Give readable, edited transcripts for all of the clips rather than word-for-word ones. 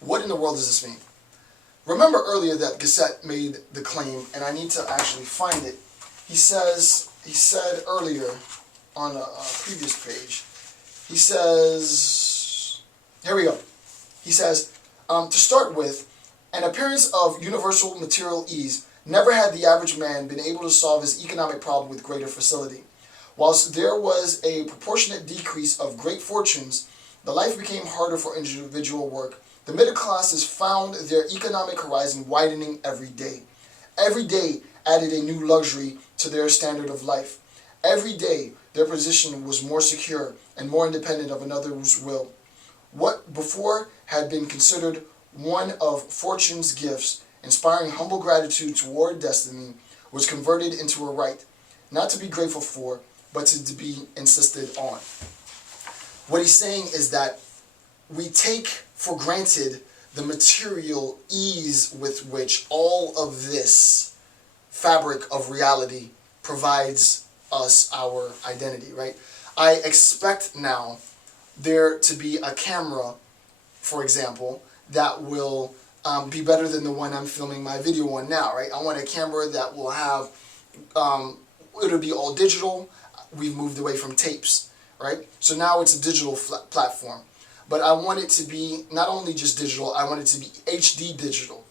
What in the world does this mean? Remember earlier that Gasset made the claim, and I need to actually find it. He said earlier on a previous page, he says, here we go. He says, to start with, an appearance of universal material ease, never had the average man been able to solve his economic problem with greater facility. Whilst there was a proportionate decrease of great fortunes, the life became harder for individual work. The middle classes found their economic horizon widening every day. Every day added a new luxury to their standard of life. Every day their position was more secure and more independent of another's will. What before had been considered one of fortune's gifts, inspiring humble gratitude toward destiny, was converted into a right, not to be grateful for, but to be insisted on. What he's saying is that we take for granted the material ease with which all of this fabric of reality provides us our identity, right? I expect now there to be a camera, for example, that will be better than the one I'm filming my video on now, right? I want a camera that will have, it'll be all digital. We've moved away from tapes, right? So now it's a digital platform. But I want it to be not only just digital, I want it to be HD digital.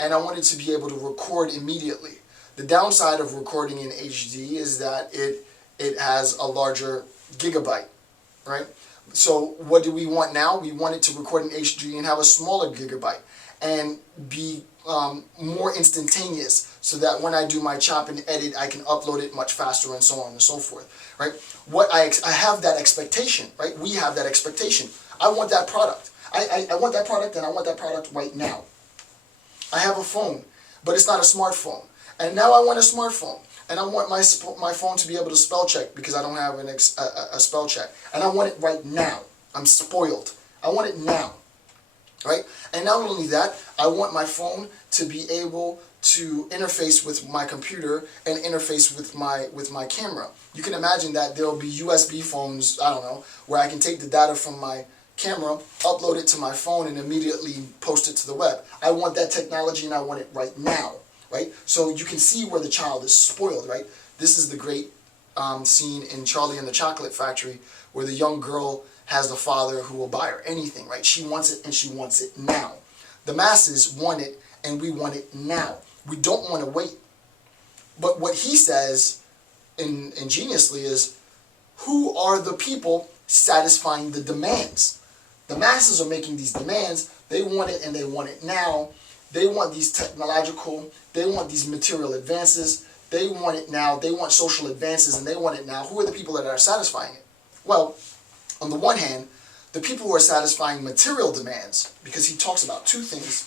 And I want it to be able to record immediately. The downside of recording in HD is that it has a larger gigabyte, right? So what do we want now? We want it to record in HD and have a smaller gigabyte and be more instantaneous, so that when I do my chop and edit, I can upload it much faster and so on and so forth, right? I have that expectation, right? We have that expectation. I want that product. I want that product, and I want that product right now. I have a phone, but it's not a smartphone. And now I want a smartphone. And I want my phone to be able to spell check because I don't have a spell check. And I want it right now. I'm spoiled. I want it now. Right? And not only that, I want my phone to be able to interface with my computer and interface with my camera. You can imagine that there will be USB phones, I don't know, where I can take the data from my camera, upload it to my phone, and immediately post it to the web. I want that technology, and I want it right now. Right? So you can see where the child is spoiled, right? This is the great scene in Charlie and the Chocolate Factory, where the young girl has the father who will buy her anything, right? She wants it, and she wants it now. The masses want it, and we want it now. We don't want to wait. But what he says ingeniously is, who are the people satisfying the demands? The masses are making these demands. They want it, and they want it now. They want these they want these material advances. They want it now. They want social advances, and they want it now. Who are the people that are satisfying it? Well, on the one hand, the people who are satisfying material demands, because he talks about two things.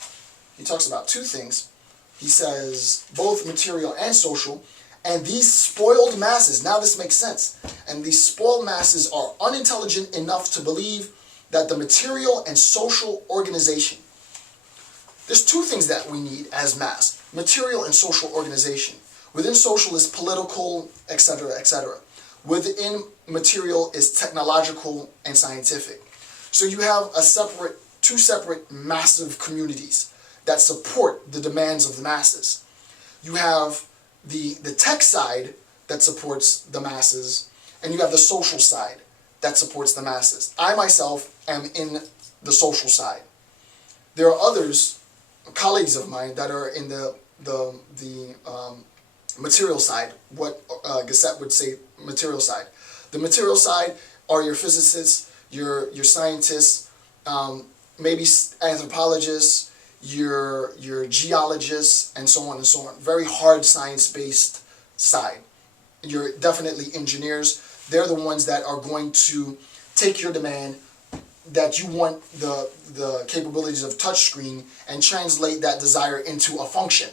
He says both material and social, and these spoiled masses, now this makes sense, and these spoiled masses are unintelligent enough to believe that the material and social organization, there's two things that we need as mass: material and social organization. Within social is political, etc., etc. Within material is technological and scientific. So you have two separate massive communities that support the demands of the masses. You have the tech side that supports the masses, and you have the social side that supports the masses. I myself am in the social side. There are others, colleagues of mine, that are in the material side, what Gasset would say material side. The material side are your physicists, your scientists, maybe anthropologists, your geologists, and so on and so on. Very hard science-based side. You're definitely engineers. They're the ones that are going to take your demand that you want the capabilities of touchscreen and translate that desire into a function.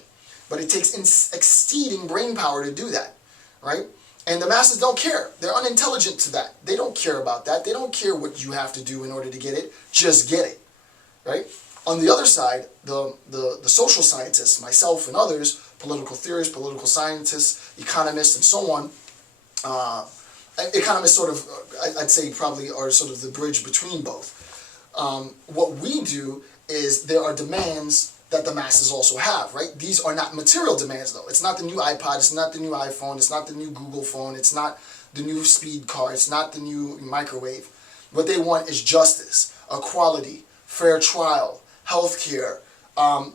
But it takes exceeding brain power to do that, right? And the masses don't care. They're unintelligent to that. They don't care about that. They don't care what you have to do in order to get it. Just get it, right? On the other side, the social scientists, myself and others, political theorists, political scientists, economists, and so on. Economists sort of, I'd say probably are sort of the bridge between both. What we do is there are demands that the masses also have, right? These are not material demands, though. It's not the new iPod, it's not the new iPhone, it's not the new Google phone, it's not the new speed car, it's not the new microwave. What they want is justice, equality, fair trial, health care.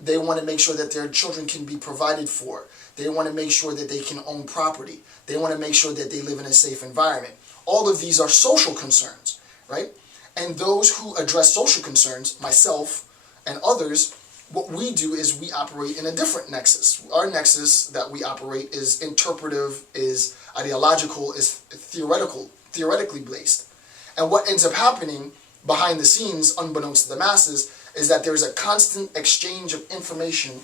They want to make sure that their children can be provided for. They want to make sure that they can own property. They want to make sure that they live in a safe environment. All of these are social concerns, right? And those who address social concerns, myself and others, what we do is we operate in a different nexus. Our nexus that we operate is interpretive, is ideological, is theoretically based. And what ends up happening behind the scenes, unbeknownst to the masses, is that there's a constant exchange of information.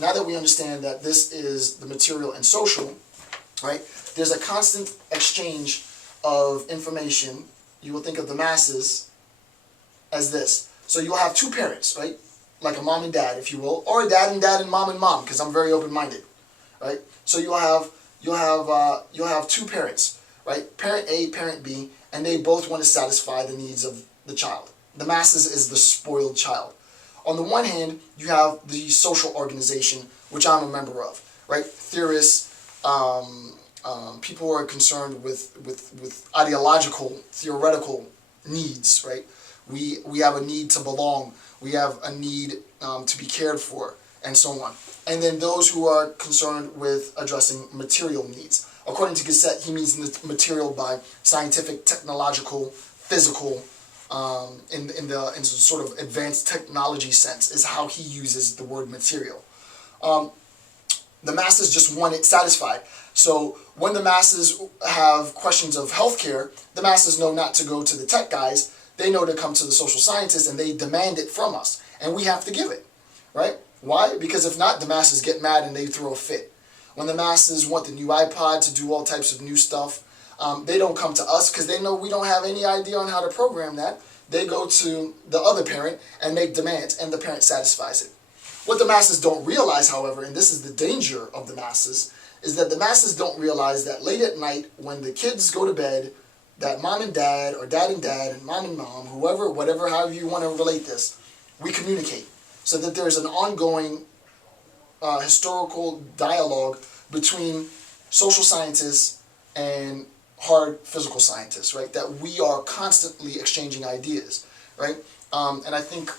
Now that we understand that this is the material and social, right? There's a constant exchange of information. You will think of the masses as this. So you'll have two parents, right? Like a mom and dad, if you will, or a dad and mom, because I'm very open-minded, right? So you'll have two parents, right? Parent A, parent B, and they both want to satisfy the needs of the child. The masses is the spoiled child. On the one hand, you have the social organization, which I'm a member of, right? Theorists, people who are concerned with ideological, theoretical needs, right? We have a need to belong. We have a need to be cared for, and so on. And then those who are concerned with addressing material needs. According to Gasset, he means material by scientific, technological, physical, in the sort of advanced technology sense, is how he uses the word material. The masses just want it satisfied. So when the masses have questions of healthcare, the masses know not to go to the tech guys. They know to come to the social scientists, and they demand it from us. And we have to give it, right? Why? Because if not, the masses get mad and they throw a fit. When the masses want the new iPod to do all types of new stuff, they don't come to us because they know we don't have any idea on how to program that. They go to the other parent and make demands, and the parent satisfies it. What the masses don't realize, however, and this is the danger of the masses, is that the masses don't realize that late at night when the kids go to bed, that mom and dad, or dad and mom and mom, whoever, whatever, however you want to relate this, we communicate. So that there's an ongoing historical dialogue between social scientists and hard physical scientists, right? That we are constantly exchanging ideas, right? And I think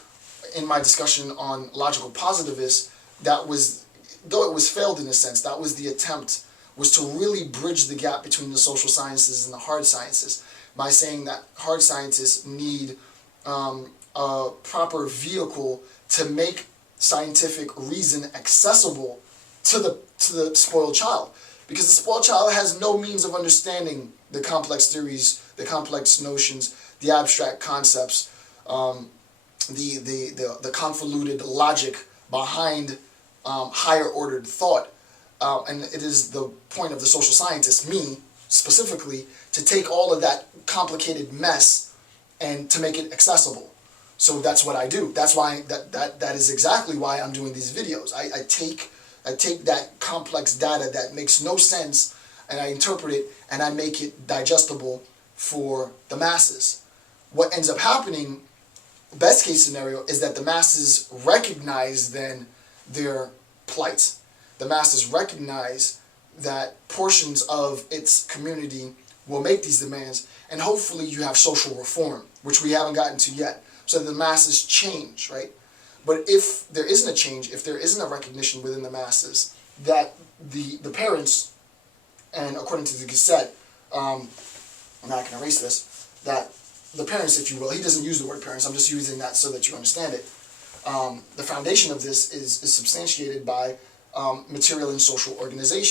in my discussion on logical positivists, that was, though it was failed in a sense, that was the attempt, was to really bridge the gap between the social sciences and the hard sciences by saying that hard scientists need a proper vehicle to make scientific reason accessible to the spoiled child. Because the spoiled child has no means of understanding the complex theories, the complex notions, the abstract concepts, the convoluted logic behind higher ordered thought. And it is the point of the social scientist, me specifically, to take all of that complicated mess and to make it accessible. So that's what I do. That's why that is exactly why I'm doing these videos. I take that complex data that makes no sense, and I interpret it and I make it digestible for the masses. What ends up happening, best case scenario, is that the masses recognize then their plight. The masses recognize that portions of its community will make these demands, and hopefully you have social reform, which we haven't gotten to yet. So the masses change, right? But if there isn't a change, if there isn't a recognition within the masses that the parents, and according to the Gasset, now I can erase this, that the parents, if you will, he doesn't use the word parents, I'm just using that so that you understand it. The foundation of this is substantiated by material and social organization.